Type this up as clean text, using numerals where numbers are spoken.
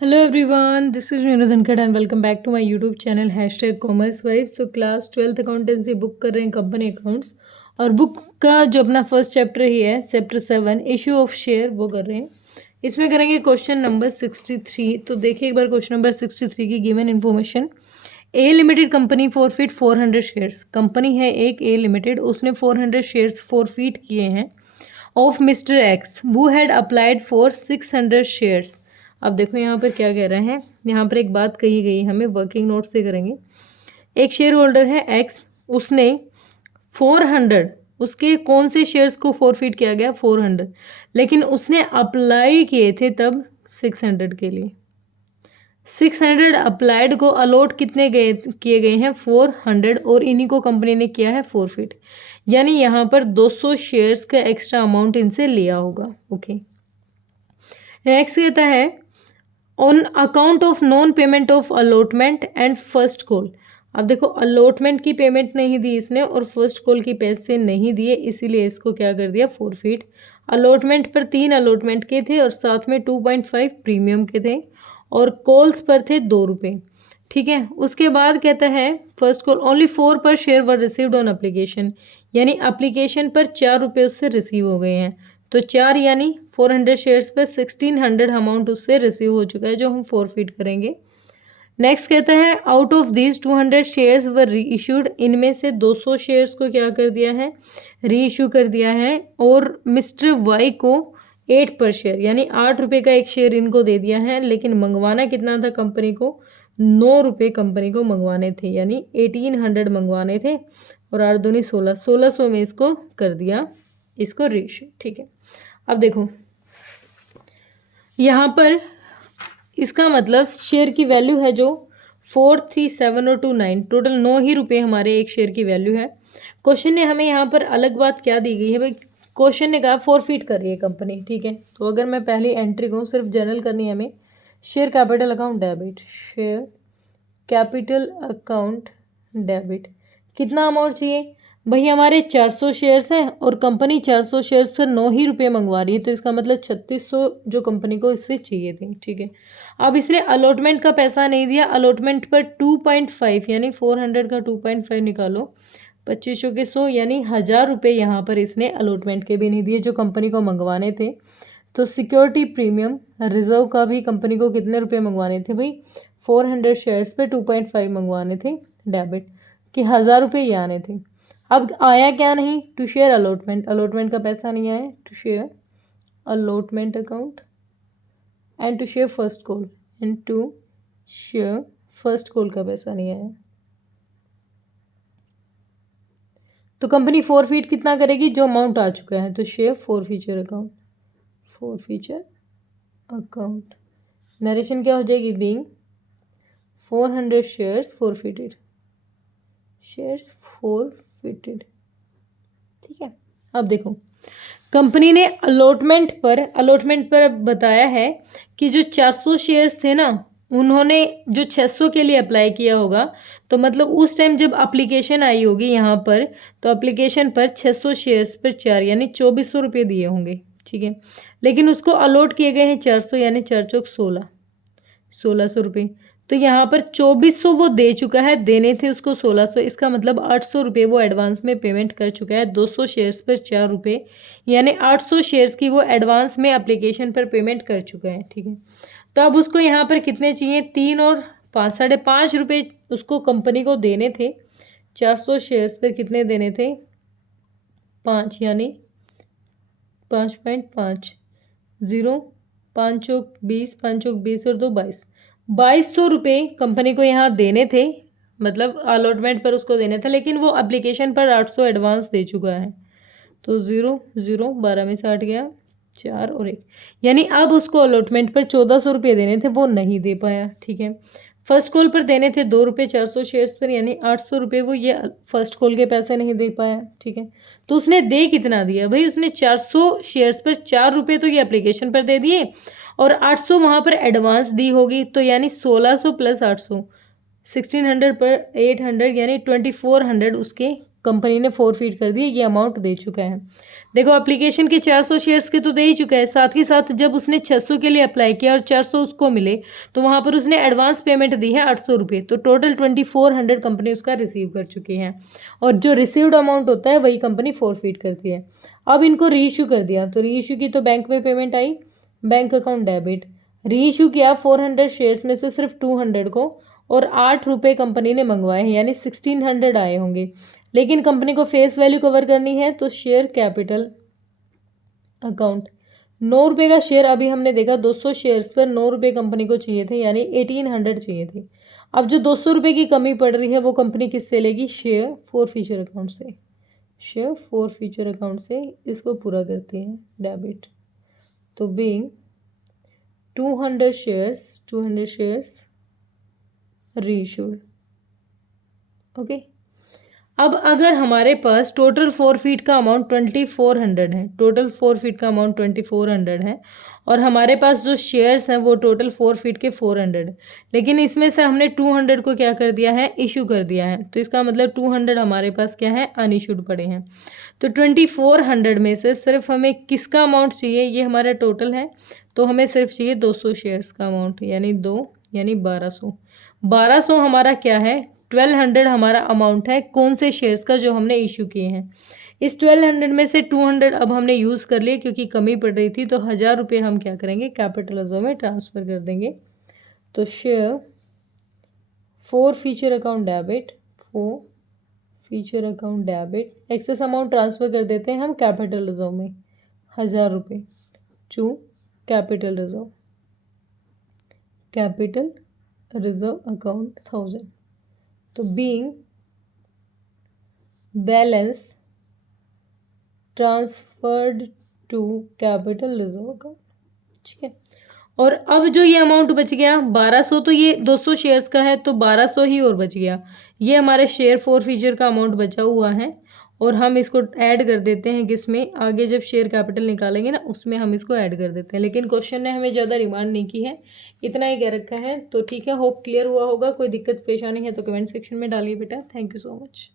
Hello everyone, this is Meenu Dhankhar and welcome back to my YouTube channel commerce vibes. तो class 12th accountancy book कर रहे हैं company accounts, और book का जो अपना फर्स्ट चैप्टर ही है चैप्टर 7 इशू ऑफ शेयर वो कर रहे हैं। इसमें करेंगे क्वेश्चन नंबर 63। तो देखिए एक बार क्वेश्चन नंबर 63 की given information. A limited company forfeit 400 shares. Company है एक ए लिमिटेड, उसने 400 शेयर्स फॉरफिट किए हैं ऑफ मिस्टर एक्स वो हैड अप्लाइड फॉर 600 शेयर्स। अब देखो यहाँ पर क्या कह रहे हैं, यहाँ पर एक बात कही गई, हमें वर्किंग नोट से करेंगे। एक शेयर होल्डर है एक्स, उसने 400 उसके कौन से शेयर्स को फॉरफिट किया गया 400, लेकिन उसने अप्लाई किए थे तब 600 के लिए। 600 अप्लाइड को अलॉट कितने गए किए गए हैं 400, और इन्हीं को कंपनी ने किया है फॉरफिट, यानी यहाँ पर 200 शेयर्स का एक्स्ट्रा अमाउंट इनसे लिया होगा। ओके, नेक्स्ट कहता है on account of non payment of allotment and first call. अब देखो अलॉटमेंट की पेमेंट नहीं दी इसने और फर्स्ट कॉल की पैसे नहीं दिए, इसीलिए इसको क्या कर दिया फॉरफिट। अलॉटमेंट पर 3 अलॉटमेंट के थे और साथ में 2.5 प्रीमियम के थे, और कॉल्स पर थे 2 रुपये। ठीक है, उसके बाद कहता है फर्स्ट कॉल ओनली 4 पर share were received on application, यानी एप्लीकेशन पर 4 रुपये उससे रिसीव हो गए हैं। तो 4 यानी 400 शेयर्स पर 1600 अमाउंट उससे रिसीव हो चुका है जो हम फॉरफिट करेंगे। नेक्स्ट कहता है आउट ऑफ दिस 200 शेयर्स वर री इशूड, इनमें से 200 शेयर्स को क्या कर दिया है री इशू कर दिया है, और मिस्टर वाई को 8 पर शेयर यानी 8 रुपये का एक शेयर इनको दे दिया है, लेकिन मंगवाना कितना था कंपनी को 9 रुपये कंपनी को मंगवाने थे, यानी 1800 मंगवाने थे, और 8 दूनी 1600 में इसको कर दिया इसको री इशू। ठीक है, अब देखो यहाँ पर इसका मतलब शेयर की वैल्यू है जो 437 और 29, टोटल 9 ही रुपये हमारे एक शेयर की वैल्यू है। क्वेश्चन ने हमें यहाँ पर अलग बात क्या दी गई है भाई, क्वेश्चन ने कहा फॉरफिट कर रही है कंपनी। ठीक है, तो अगर मैं पहली एंट्री कहूँ सिर्फ जनरल करनी है हमें, share capital account debit, share capital account debit, कितना अमाउंट चाहिए भाई, हमारे 400 शेयर्स हैं और कंपनी 400 शेयर्स पर 9 ही रुपये मंगवा रही है, तो इसका मतलब 3600 जो कंपनी को इससे चाहिए थे। ठीक है, अब इसने अलॉटमेंट का पैसा नहीं दिया, अलॉटमेंट पर 2.5 यानी 400 का 2.5 निकालो, 2500 के 100 यानी 1000 रुपये यहाँ पर इसने अलॉटमेंट के भी नहीं दिए जो कंपनी को मंगवाने थे। तो सिक्योरिटी प्रीमियम रिजर्व का भी कंपनी को कितने रुपये मंगवाने थे भाई, 400 शेयर्स पे 2.5 मंगवाने थे डेबिट, कि 1000 रुपये ये आने थे। अब आया क्या नहीं, टू शेयर अलॉटमेंट, अलॉटमेंट का पैसा नहीं आया, to share allotment account and to share first call, and to share first call का पैसा नहीं आया। तो कंपनी फॉरफिट कितना करेगी जो अमाउंट आ चुका है, तो share forfeiture account, forfeiture account narration क्या हो जाएगी, being 400 shares forfeited, shares forfeited. ठीक है, अब देखो कंपनी ने अलॉटमेंट पर बताया है कि जो 400 शेयर्स थे ना, उन्होंने जो 600 के लिए अप्लाई किया होगा, तो मतलब उस टाइम जब एप्लीकेशन आई होगी यहाँ पर, तो एप्लीकेशन पर 600 शेयर्स पर 4 यानी 2400 रुपये दिए होंगे। ठीक है, लेकिन उसको अलॉट किए गए हैं 400 यानी 4 चौक 1600 रुपये, तो यहाँ पर 2400 वो दे चुका है, देने थे उसको 1600, इसका मतलब 800 रुपये वो एडवांस में पेमेंट कर चुका है। 200 शेयर्स पर 4 रुपये यानी 800 शेयर्स की वो एडवांस में एप्लीकेशन पर पेमेंट कर चुका है। ठीक है, तो अब उसको यहाँ पर कितने चाहिए, 3 और 5 5.5 रुपये उसको कंपनी को देने थे। 400 शेयर्स पर कितने देने थे 5 यानी 5.5, 0 5 चौक 20, 5 चौक 20 और 2 22, 2200 रुपये कंपनी को यहाँ देने थे, मतलब अलॉटमेंट पर उसको देने थे, लेकिन वो एप्लीकेशन पर 800 एडवांस दे चुका है। तो 0 0 12 में से 8 गया 4 और 1, यानी अब उसको अलॉटमेंट पर 1400 रुपये देने थे, वो नहीं दे पाया। ठीक है, फर्स्ट कॉल पर देने थे 2 रुपये 400 शेयर्स पर, यानी 800 रुपये वो ये फर्स्ट कॉल के पैसे नहीं दे पाया। ठीक है, तो उसने दे कितना दिया भाई, उसने 400 शेयर्स पर 4 रुपये तो ये एप्लीकेशन पर दे दिए, और 800 वहाँ पर एडवांस दी होगी, तो यानी 1600 प्लस 800 1600 पर 800 यानी 2400 उसके कंपनी ने फोरफीट कर दी, ये अमाउंट दे चुका है। देखो एप्लीकेशन के 400 शेयर्स के तो दे ही चुका है, साथ ही साथ जब उसने 600 के लिए अप्लाई किया और 400 उसको मिले तो वहाँ पर उसने एडवांस पेमेंट दी है 800 रुपये, तो टोटल 2400 कंपनी उसका रिसीव कर चुकी है। और जो रिसीव्ड अमाउंट होता है वही कंपनी फोरफीट करती है। अब इनको रीइश्यू कर दिया, तो रीइश्यू की तो बैंक में पेमेंट आई, बैंक अकाउंट डेबिट। रीइश्यू किया 400 शेयर्स में से सिर्फ 200 को, और 8 रुपये कंपनी ने मंगवाए हैं, यानी 1600 आए होंगे। लेकिन कंपनी को फेस वैल्यू कवर करनी है, तो शेयर कैपिटल अकाउंट 9 रुपये का शेयर अभी हमने देखा 200 शेयर्स पर 9 रुपये कंपनी को चाहिए थे, यानी 1800 चाहिए थे। अब जो 200 रुपये की कमी पड़ रही है वो कंपनी किससे लेगी? शेयर फोरफीचर अकाउंट से। शेयर फोरफीचर अकाउंट से इसको पूरा करते हैं डेबिट। तो बीइंग 200 शेयर्स रीइश्यूड। ओके, अब अगर हमारे पास टोटल फोरफीट का अमाउंट 2400 है, टोटल फोरफीट का अमाउंट 2400 है, और हमारे पास जो शेयर्स हैं वो टोटल फोरफीट के 400 है, लेकिन इसमें से हमने 200 को क्या कर दिया है? इशू कर दिया है। तो इसका मतलब 200 हमारे पास क्या है? अनइशूड पड़े हैं। तो 2400 में से सिर्फ हमें किसका अमाउंट चाहिए? ये हमारा टोटल है, तो हमें सिर्फ चाहिए 200 शेयर्स का अमाउंट, यानी 2 यानी 1200। 1200 हमारा क्या है? 1200 हमारा अमाउंट है कौन से शेयर्स का? जो हमने इशू किए हैं। इस 1200 में से 200 अब हमने यूज़ कर लिए क्योंकि कमी पड़ रही थी, तो 1000 रुपये हम क्या करेंगे? कैपिटल रिजर्व में ट्रांसफ़र कर देंगे। तो share forfeiture account debit, excess amount transfer कर देते हैं हम कैपिटल रिजर्व में, 1000 रुपये टू कैपिटल रिजर्व अकाउंट 1000। तो being balance transferred to capital reserve account, ठीक है। और अब जो ये अमाउंट बच गया 1200, तो ये 200 शेयर्स का है, तो 1200 ही और बच गया। ये हमारे शेयर फोरफीचर का अमाउंट बचा हुआ है, और हम इसको ऐड कर देते हैं किसमें? आगे जब शेयर कैपिटल निकालेंगे ना, उसमें हम इसको ऐड कर देते हैं। लेकिन क्वेश्चन ने हमें ज़्यादा डिमांड नहीं की है, इतना ही कह रखा है। तो ठीक है, होप क्लियर हुआ होगा। कोई दिक्कत परेशानी है तो कमेंट सेक्शन में डालिए बेटा। Thank you so much.